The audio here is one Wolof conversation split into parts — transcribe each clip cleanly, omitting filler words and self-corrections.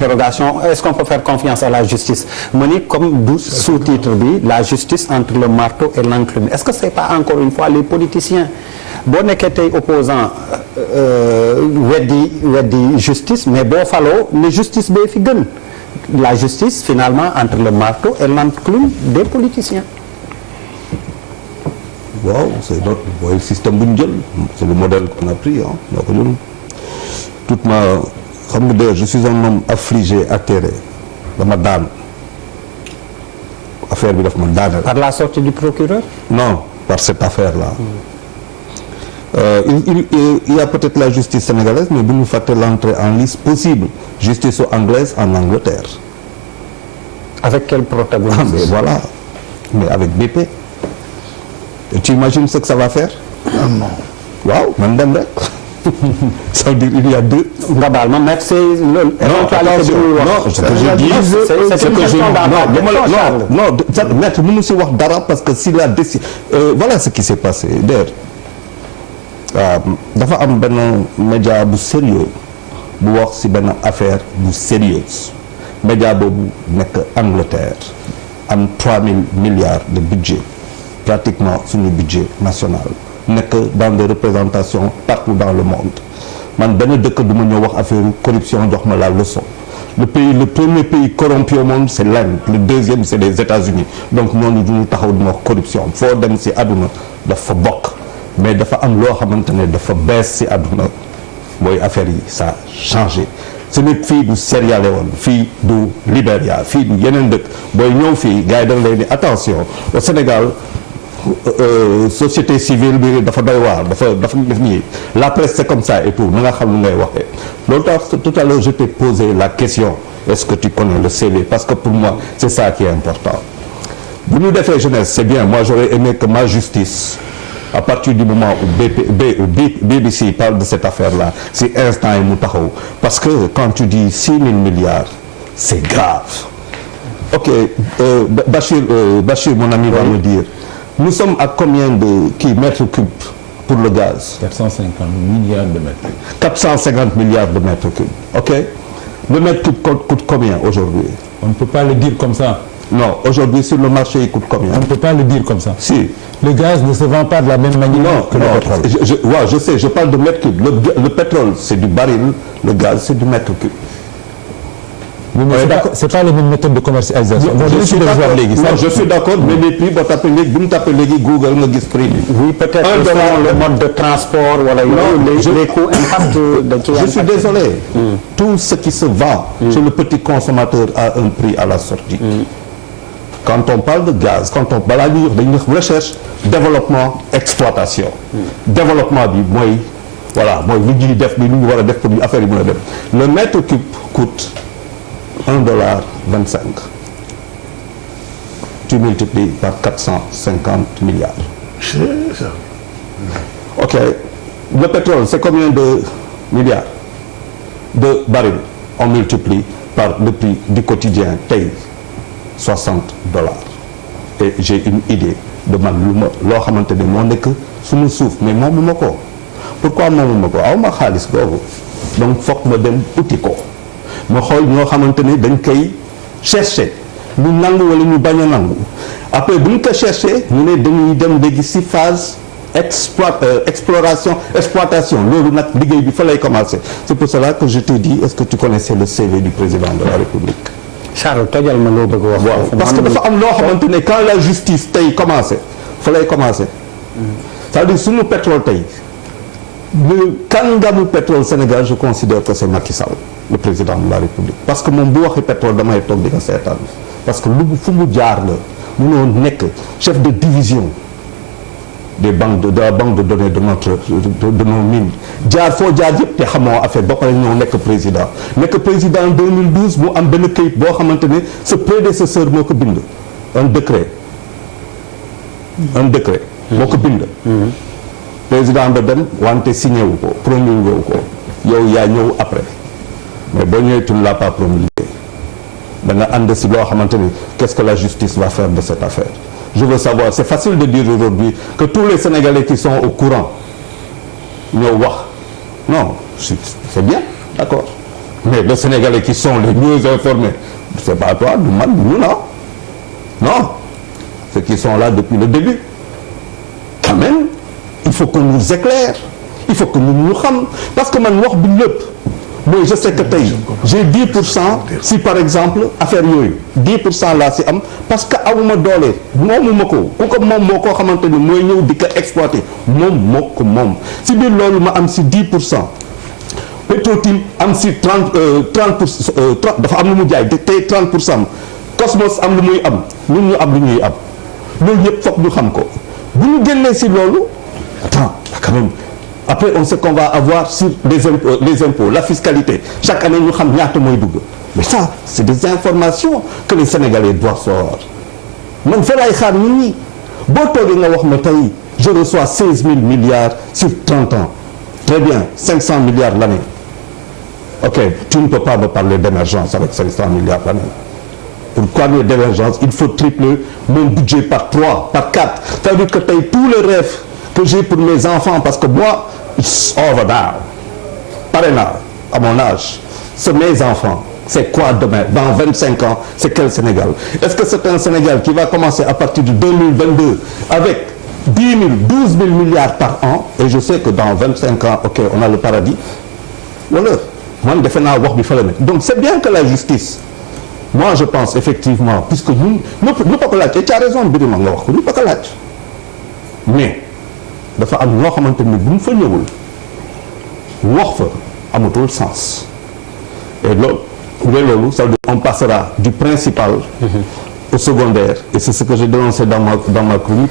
interrogation, est-ce qu'on peut faire confiance à la justice mu ni comme du sous-titre bi la justice entre le marteau et l'enclume, est-ce que c'est pas encore une fois les politiciens boo nekkee tey opposant weddi justice mais boo faloo ne justice bee fi gën la justice finalement entre le marteau et l'enclume des politiciens. waaw c'est notre mooy système bu ñu jël c'est le modèle qu'on a pris ah moo ko jël toute ma xam nga d'ailleurs je suis un homme affligé atterré dama daan affaire bi daf ma daaneel. Par la sortie du procureur? Non, par cette affaire-là. Il y a peut-être la justice sénégalaise mais bu ñu fàtte l'entrée en lice possible justice anglaise en Angleterre. Avec quel protagonisme? Mais voilà, mais avec BP. Et tu imagines ce que ça va faire? Non. Waaw man dem rek. Ça veut dire il y a deux. nga baal ma mais c'est loolu. Non, ce que je dis c'est que je non maître mënu si wax dara parce que si la décision voilà ce qui s'est passé d'ailleurs dafa am benn média bu sérieux bu wax si benn affaire bu sérieuse média boobu nekk Angleterre am 3000 milliards de budget pratiquement suñu budget national nekk dans des représentations partout dans le monde man benn dëkk du ma ñëw wax affaire corruption jox ma la leçon le premier pays corrompu au monde c'est l'Inde, le deuxième c'est les États-Unis donc ñooñu duñu taxaw di wax corruption foo dem si àdduna dafa bokk mais dafa am loo xamante ne dafa bees si àdduna mooy affaire yi ça a changé ce n'est fii du Sierra Leone fii du Libéria fii du yeneen dëkk booy ñëw fii gars yi dañ lay ni attention au Sénégal société civile bi dafa doy waar dafa def nii la presse c'est comme ça et tout na nga xam lu ngay waxee loolu tax tout à l'heure je t'ai posé la question est-ce que tu connais le CV parce que pour moi c'est ça qui est important bu ñu defee jeunesse c'est bien moi j'aurais aimé que ma justice à partir du moment où BBC parle de cette affaire-là si instant yi mu taxaw parce que quand tu dis 6 000 milliards c'est grave ok Bachir mon ami va me dire nous sommes à combien de mètres cubes pour le gaz? 450 milliards de mètres cubes. 450 milliards de mètres cubes. OK? Le mètre cube coûte combien aujourd'hui? On ne peut pas le dire comme ça. Non, aujourd'hui sur le marché il coûte combien? On ne peut pas le dire comme ça. Si. Le gaz ne se vend pas de la même manière que le pétrole. Je sais, je parle de mètre cube. Le pétrole c'est du baril, le gaz c'est du mètre cube. Oui, mais c'est pas les mêmes méthodes de commercialisation. Je suis d'accord mais les prix boo tapé léegi bu ñu tapé léegi Google nga gis prix bi. Oui, peut-être le mode de transport wala les coûts impactent. Je suis désolé. Tout ce qui se vend chez le petit consommateur a un prix à la sortie. Quand on parle de gaz, quand on balaa ñuy wax dañuy wax recherche, développement, exploitation. Développement bi mooy voilà mooy li ñuy def li ñu war a def pour affaire yi mën a def. Le mètre cube coûte $1.25. Tu multiplies par 450 milliards. OK. Le pétrole, c'est combien de milliards de barils? On multiplie par le prix du quotidien tey $60. Et j'ai une idée de man lu ma loo xamante ne moo nekk suñu suuf mais moomu ma ko. Pourquoi moomu ma ko aw ma xaalis boobu donc foog ma dem uti ko. ma xool ñoo xamante ne dañ koy chercher ñu nangu wala ñu bañ a nangu après bu ñu ko chercher ñu ne dañuy dem léegi ci phase exploration exploitation loolu nag liggéey bi fa lay commencer c'est pour cela que je te dis est-ce que tu connaissais le CV du président de la République. Charles tojal ma loo bëgg wax. waaw parce que dafa am loo xamante ne quand la justice tey commencer fa lay commencer. c'est-à-dire suñu pétrole tey le kàngamu pétrole Sénégal je considère que c'est Macky Sall. Le président de la République parce que moom bu waxee pétrole damay toog di ko seetaan parce que lu fu mu jaar la munoo nekk chef de division des banques de la banque de données de nos mines jaar foo jaar yëpp te xamoo affaire ba pare ñëw nekk président 2012 mu am benn kayit boo xamante ne sa prédécesseur moo ko bind un décret moo ko bind président ba dem wante signé wu ko promulgué wu ko yow yaa ñëw après mais boo ñëwee tu ne l'as pas promulgué da nga ànd si loo xamante ni qu'est-ce que la justice va faire de cette affaire je veux savoir c'est facile de dire aujourd'hui que tous les Sénégalais qui sont au courant ñoo wax non c'est bien d'accord mais les Sénégalais qui sont les mieux informés c'est pas toi du man du ñu non ceux qui sont là depuis le début quand même il faut qu'on nous éclaire il faut que ñu xam parce que man wax bi lépp mooy je sais que tey j'ai 10% si par exemple affaire yooyu 10% laa si am parce que awuma doole moomuma ko ku ko moom moo koo xamante ni mooy ñëw di ko exploiter moom si biir loolu ma am si 10% Petro-Tim am si 30 dafa am lu mu jaay tey 30% Cosmos am lu muy am ñun ñu am lu ñuy am loolu yëpp foog ñu xam ko bu ñu génnee si loolu attends quand même après on sait qu'on va avoir sur les impôts la fiscalité chaque année ñu xam ñaata mooy dugg mais ça c'est des informations que les Sénégalais doivent savoir man fa laay xaar nit ñi boo toogee nga wax ma tey je reçois 16 000 milliards sur 30 ans très bien 500 milliards l'année ok tu ne peux pas me parler d'émergence avec 500 milliards l'année pour parler d'émergence il faut tripler mon budget par 3 par 4 ça veut dire que tey tous les rêves que j'ai pour mes enfants parce que moi it's over now pare naa à mon âge c'est mes enfants c'est quoi demain dans 25 ans c'est quel Sénégal est-ce que c'est un Sénégal qui va commencer à partir de 2022 avec 10 000 12 000 milliards par an et je sais que dans 25 ans ok on a le paradis wala man defe naa wax bi fa la nekk donc c'est bien que la justice moi je pense effectivement puisque ñun ñu ko laaj et tu as raison Birima nga wax ko ñu ko laaj mais dafa am loo xamante ni bu ñu fa ñëwul wax fa amatul sens et loolu ça veut dire on passera du principal au secondaire et c'est ce que j'ai dénoncé dans ma chronique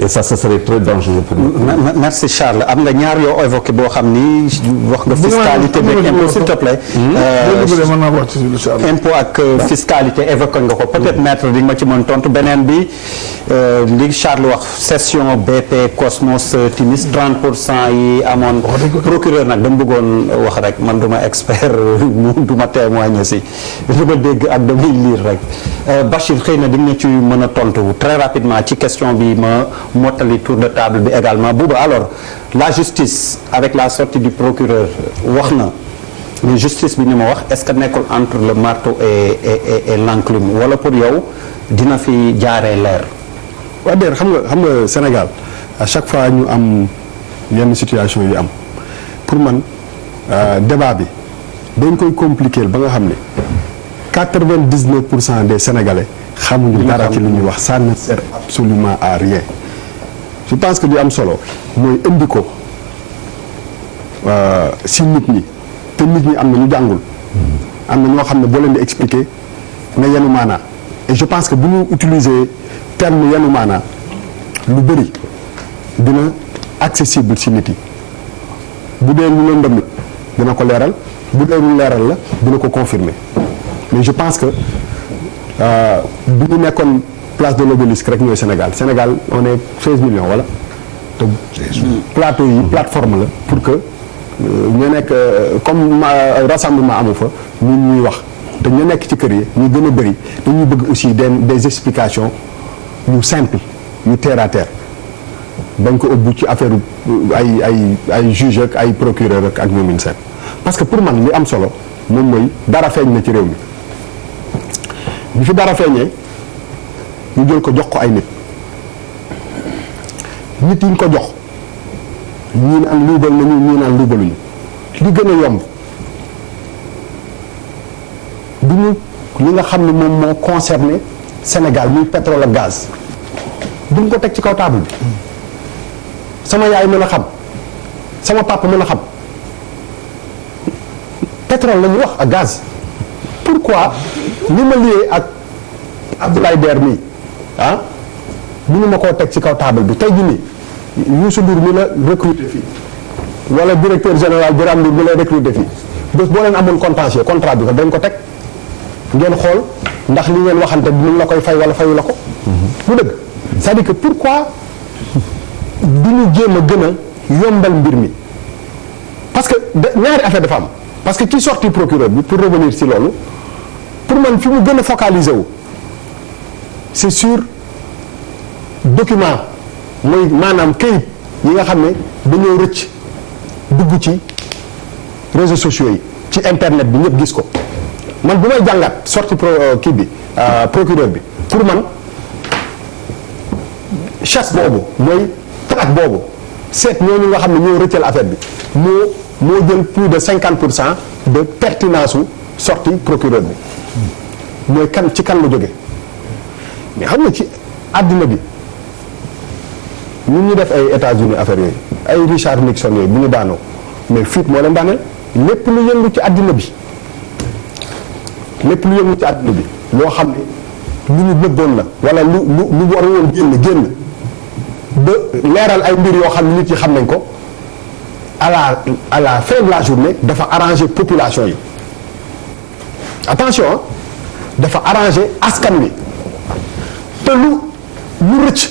et ça serait très dangereux pour nous. Merci Charles am nga ñaar yoo évoqué boo xam ni wax nga fiscalité beeg impôt s'il te plaît. impôt ak fiscalité évoqué nga ko peut-être maître di nga ma ci mën tontu beneen bi li Charles wax session BP Cosmos Timis 30% yi amoon procureur nag dama bëggoon wax rek man du ma expert du ma témoigner si dama dégg ak damay lire rek Bachir xëy na di nga ci mën a tontu très rapidement ci question bi ma mottali tour de table bi également Bouba alors la justice avec la sortie du procureur wax na mais justice bi ni ma wax est-ce que nekkul entre le marteau et l'enclume wala pour yow dina fi jaaree leer. waaw déedéet xam nga Sénégal à chaque fois ñu am yenn situation yi am pour man débat bi dañ koy compliquer ba nga xam ne 99% des Sénégalais xamuñu dara ci lu ñuy wax ça ne sert absolument à rien. je pense que li am solo mooy indi ko si nit ñi te nit ñi am na ñu jàngul am na ñoo xam ne boo leen di expliquer ne yenu maanaa et je pense que bu ñu utiliser terme yenu maanaa lu bëri dina accessible si nit yi bu dee lu lëndëm la dina ko leeral bu dee lu leeral la dina ko confirmer mais je pense que bu ñu nekkoon place de l'Obélisque rek ñooy Sénégal on est 16 millions voilà te plateau yi plateforme la pour que ñu nekk comme rassemblement amu fa ñun ñuy wax te ñu nekk ci kër yi ñu gën a bëri dañuy bëgg aussi des explications yu simple yu terre à terre bañ ko ëbbu ci affaire ay juge ak ay procureur ak ñoomin seen parce que pour man li am solo moom mooy dara feeñ na ci réew mi bi fi dara feeñee ñu jël ko jox ko ay nit yi ñu ko jox ñii naan luubal nañu ñii naan luubaluñu li gën a yomb du ñu li nga xam ne moom moo concerné Sénégal muy pétrole ak gaz duñ ko teg ci kaw table bi sama yaay mën a xam sama papa mën a xam pétrole la ñuy wax ak gaz pourquoi li ma lié ak Abdoulaye Der mii ah mënu ma koo teg ci kaw table bi tey jii nii Youssou Ndour mi la recruter fii wala directeur général Birame Ndour mi lay recruter fii bés boo leen amoon contentieux contrat bi ko dañ ko teg ngeen xool ndax li ngeen waxante dinañ la koy fay wala fayu la ko. mu dëgg c'est-à-dire que pourquoi du ñu jéem a gën a yombal mbir mi parce que ñaari affaire dafa am parce que ci sortie procureur bi pour revenir si loolu pour man fi mu gën a focaliser wu c'est sur document mooy maanaam kayit yi nga xam ne dañoo rëcc dugg ci réseaux sociaux yi ci internet bi ñëpp gis ko man bu may jàngat sorti kii bi procureur bi pour man chasse boobu mooy traque boobu seet ñooñu nga xam ne ñoo rëccal affaire bi moo jël plus de 50% de pertinence su sorti procureur bi mooy kan ci kan la jóge mais xam nga ci àddina bi ñun ñu def ay États-Unis affaire yooyu ay Richard Nixon yooyu bu ñu daanoo mais FIT moo leen daaneel lépp lu yëngu ci àddina bi lépp lu yëngu ci àddina bi loo xam ne lu ñu nëbboon la wala lu war woon génn ba leeral ay mbir yoo xam ne nit yi xam nañ ko à la fin de la journée dafa arranger population yi attention dafa arranger askan wi te lu rëcc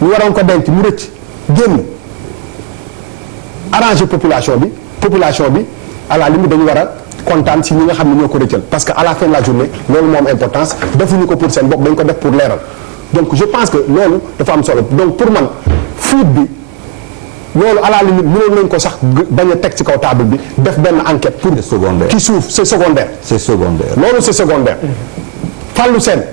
ñu waroon ko denc mu rëcc génn arranger population bi à la limite dañu war a kontaan si ñi nga xam ne ñoo ko rëccal parce que à la fin de la journée loolu moo am importance defuñu ko pour seen bopp dañ ko def pour leeral donc je pense que loolu dafa am solo donc pour man fuite bi loolu à la limite mënoon nañ ko sax bañ a teg ci kaw table bi def benn enquête pour ki suuf c'est secondaire loolu c'est secondaire Fallou Sène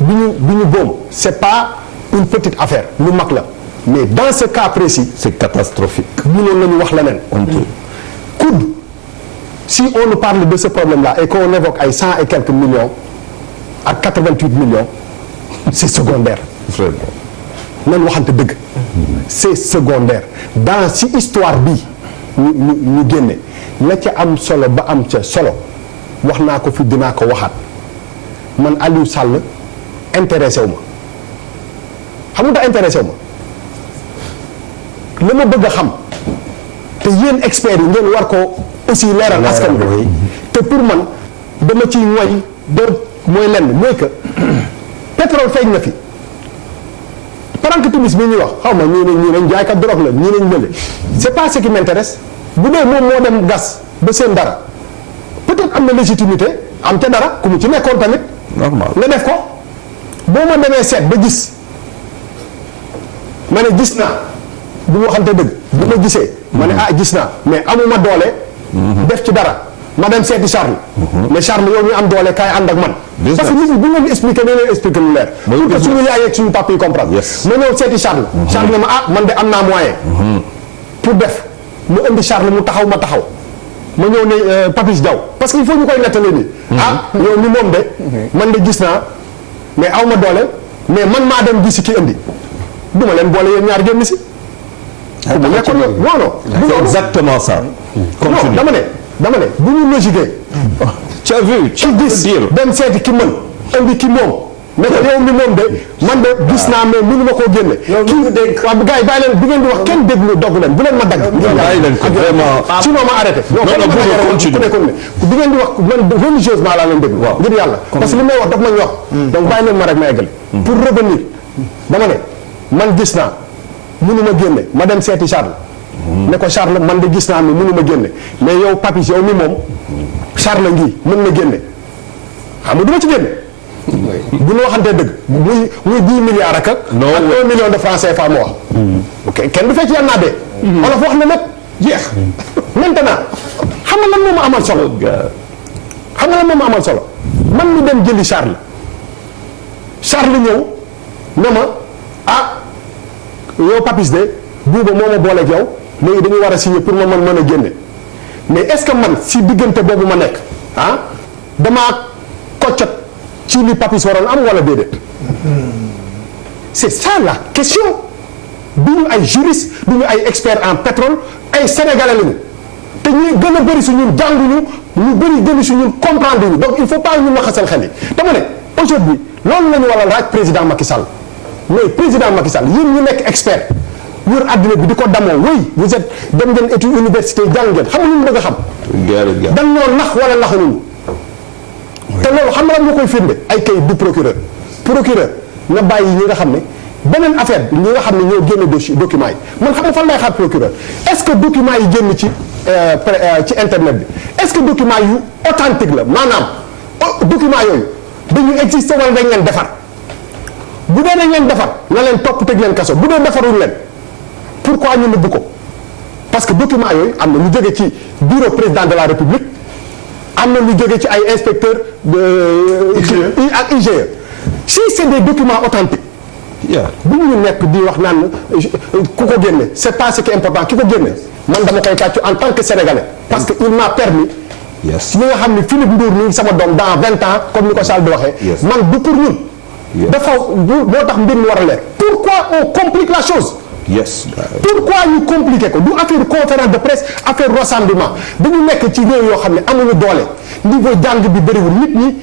bi ñu boom c'est pas une petite affaire lu mag la mais dans ce cas précis c'est catastrophique mënoon nañu wax leneen COUD si on nous parle de ce problème-là et qu'on évoque ay 100 et quelques millions ak 88 millions c'est secondaire nan waxante dëgg c'est secondaire dans si histoire bi ñu génne la ca am solo ba am ca solo wax naa ko fi dinaa ko waxaat man Aliou Sall intéressé wu ma xam nga intéressé wu ma la ma bëgg a xam te yéen experts yi ngeen war ko aussi leeral askan bi te pour man dama ciy moy mooy lenn mooy que pétrole feeñ na fi parank timis bi ñuy wax xaw ma ñii nañ jaaykat drogue la ñii nañ mële c'est pas ce qui m'intéresse bu dee moom moo dem gas ba seen dara peut-être am na légitimité am ca dara ku mu ci nekkoon tamit normal nga def ko boo ma demee seet ba gis ma ne gis naa bu ñu waxante dëgg bu ma gisee ma ne gis naa mais amuma doole def ci dara ma dem seeti Charles mais Charles yow ñu am doole kaay ànd ak man parce que nit ñi bu ñu leen expliqué ne leen expliqué lu leer pour que suñu yaay ak suñu papa yi comprendre ma ñëw seeti Charles Charles ne ma man de am naa moyen pour def mu indi Charles mu taxaw ma taxaw ma ñëw ne Papis Diaw parce que il faut ñu koy nettali nii yow ni moom de man de gis naa mais aw ma doole mais man maa dem gisi ki indi du ma leen boole yéen ñaar génn si bu nekkoon non c'est exactement ça non dama ne bu ñu logiqué tu as vu ci gis dem seeti ki mën indi ki moom ne ko yow mi moom de man de gis naa mais mënu ma koo génne kii dégg waaw gars yi bàyyi leen bi ngeen di wax kenn déglu dogg leen bu leen ma dagg bàyyi leen ko vraiment sinon ma arrêté bi ngeen di wax man religieusement laa leen déglu ngir yàlla parce que li may wax daf ma ñu wax donc bàyyi leen ma rek ma eggali pour revenir dama ne man gis naa mënu ma génne ma dem seeti Charles ne ko Charles man de gis naa ne mënu ma génne mais yow Papis yow mi moom Charles ngi mën na génne xam nga du ma ci génne bu ñu waxantee dëgg muy 10 milliards ak 1 million de francs CFA moo wax ok kenn du fekk yan naa dee olof wax na nag jeex maintenant xam nga lan moo ma amal solo man mi dem jëli Charles ñëw ne ma yow Papis de buuba moo ma booleeg yow léegi dañu war a signer pour ma mën a génne mais est-ce que man si diggante boobu ma nekk damaa koccot ci li Papis waroon am wala déedéet c'est ça la question du ñu ay juristes du ñu ay experts en pétrole ay sénégalais lañu te ñuy gën a bëri su ñun jànguñu ñu bëri gën su ñun comprendre ñu donc il faut pas ñu naxasal xel yi dama ne aujourd'hui loolu la ñu war a laaj président Macky Sall mais président Macky Sall yéen ñu nekk expert wër àddina bi di ko damoo oui vous êtes dem ngeen étude université jàng ngeen xam nga lu mu bëgg a xam dañ ñoo nax wala naxuñu te loolu xam nga lan moo koy firnde ay kayit du procureur na bàyyi ñi nga xam ne beneen affaire ñi nga xam ne ñoo génne document yi man xam nga fan lay xaar procureur est-ce que document yi génn ci internet bi est-ce que document yu authentique la maanaam document yooyu dañu exister wala dañ leen defar bu dee dañ leen defar na leen topp tëj leen kaso bu dee defarul leen pourquoi ñu nëbb ko parce que document yooyu am na lu jóge ci bureau président de la République am na lu jóge ci ay inspecteur ak IGE si c'est des documents authentiques bu ñu nekk di wax naan ku ko génne c'est pas ce qui est important ki ko génne man dama koy tàccu en tant que sénégalais parce que il m'a permis li nga xam ne Philippe Ndour nii sama doom dans 20 ans comme ni ko Charles di waxee man du pour ñun dafa moo tax mbir mi war a leer pourquoi on complique la chose pourquoi ñu compliqué ko du affaire conférence de presse affaire rassemblement dañu nekk ci réew yoo xam ne amuñu doole niveau jàng bi bëriwul nit ñi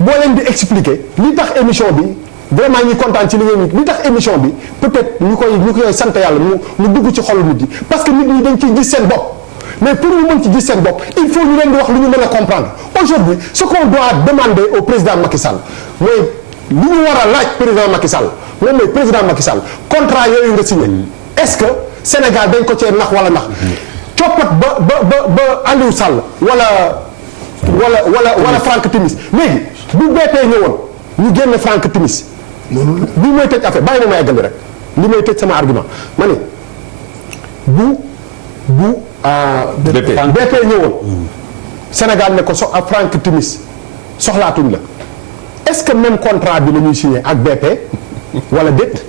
boo leen di expliquer li tax émission bi vraiment ñi kontaan ci li li tax émission bi peut-être ñu koy sant yàlla mu dugg ci xolu nit yi parce que nit ñi dañ ciy gis seen bopp mais pour ñu mën ci gis seen bopp il faut ñu leen di wax lu ñu mën a comprendre aujourd'hui ce qu'on doit demander au président Macky Sall mooy li ñu war a laaj président Macky Sall moom mooy président Macky Sall contrat yooyu nga signé est-ce que Sénégal dañ ko cee nax wala nax coppat ba Aliou Sall wala Franck Timis léegi bu BP ñëwoon ñu génne Franck Timis li may tëj affaire bàyyi na ma eggali rek li may tëj sama argument ma ne bu BP ñëwoon Sénégal ne ko ak Franck Timis soxlaatuñ la est-ce que même contrat bi la ñuy signé ak BP wala déet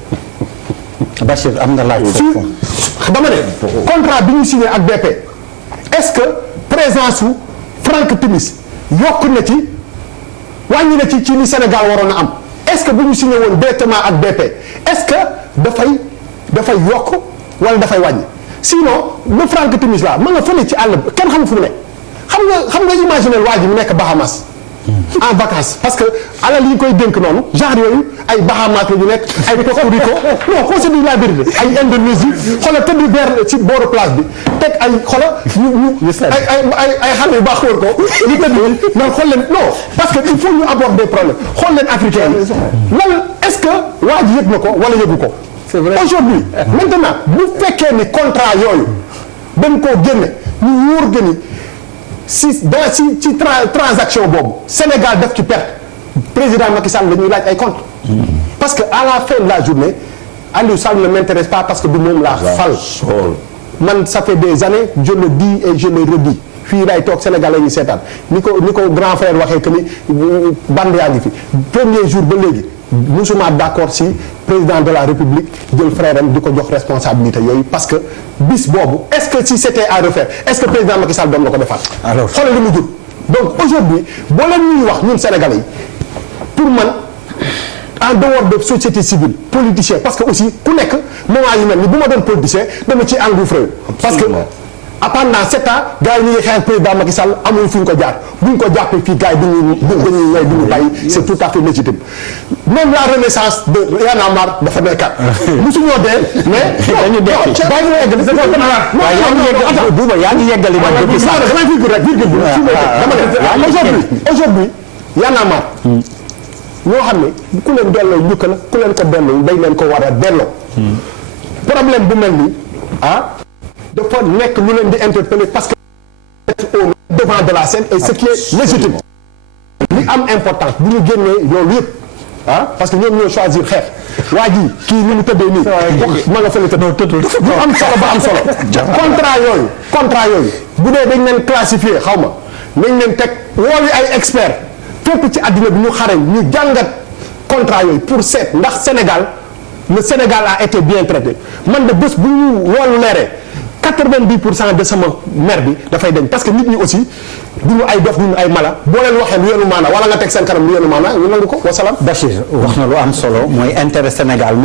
Bachir am nga laaj foofu dama ne contrat bi ñuy signé ak BP est-ce que présence su Franck Timis yokk na ci wàññi na ci li Sénégal waroon a am est-ce que bu ñu signé woon directement ak BP est-ce que dafay yokk wala dafay wàññi sinon le Franck Timis la ma nga fële ci àll kenn xamul fu mu ne xam nga imaginer waa ji mu nekk Bahamas en vacances parce que alal yi ñu koy dénk noonu genre yooyu ay Bahamas la ñu nekk ay Porto Rico non qu'on se dise la vérité ay Indonésie xoolal tëdd vers ci booru plage bi teg ay xoolal ay xale yu baax wër ko ñu tëdd nan xool leen non parce que il faut ñu aborder problème xool leen africain yi lan est-ce que waa ji yëg na ko wala yëgu ko c'est vrai aujourd'hui maintenant bu fekkee ni contrat yooyu dañ koo génne ñu wóor gëni ci transaction boobu Sénégal def ci perte président Macky Sall la ñuy laaj ay compte parce que à la fin de la journée Aliou Sall ne m'intéresse pas parce que du moom laa fal man ça fait des années je le dis et je le redis fii laay toog Sénégal la ñuy seetaan ni ko grand frère waxee que ni bande yaa ngi fi premier jour ba léegi musuma d'accord si président de la République jël frère am di ko jox responsabilité yooyu parce que bis boobu est-ce que si c'était à refaire est-ce que président Macky Sall doon na ko defaat alors xoolal li mu jur donc aujourd'hui boo leen ñuy wax ñun Sénégalais yi pour man en dehors de société civile politicien parce que aussi ku nekk moment yi mel ni bu ma doon politicien dama ci engouffré parce que pendant 7 ans gars yi ñu ngi xeex président Macky Sall amul fu ñu ko jaar bu ñu ko jàppee fii gars yi dañuy ñooy du ñu bàyyi c'est tout à fait légitime même la renaissance de Y'en a marre dafa nekkat musuñoo dee mais dañu dee bàyyi ñu eggali yaa ngi yeggali damay virgule rek virgule dama ne aujourd'hui Y'en a marre ñoo xam ne ku leen delloo njukka la ku leen ko delloo dañ leen ko war a delloo problème bu mel ni dafa nekk lu leen di interpeller parce que au devant de la scène et ce qui est légitime li am importance bu ñu génnee loolu yëpp parce que ñoom ñoo choisir xeex waa ji kii ni mu tëddee nii ma nga fële tëdd bu am solo ba am solo contrat yooyu bu dee dañ leen classifier xaw ma nañ leen teg woolu ay expert fépp ci àddina bi ñu xarañ ñu jàngat contrat yooyu pour seet ndax le Sénégal a été bien traité man de bés bu ñu woolu leeree 90% de sama mer bi dafay dañ parce que nit ñi aussi du ñu ay dof du ñu ay mala boo leen waxee lu yenu maana wala nga teg seen kanam lu yenu maana ñu nangu ko wasalaam. Bachir wax na lu am solo mooy intérêt Sénégal.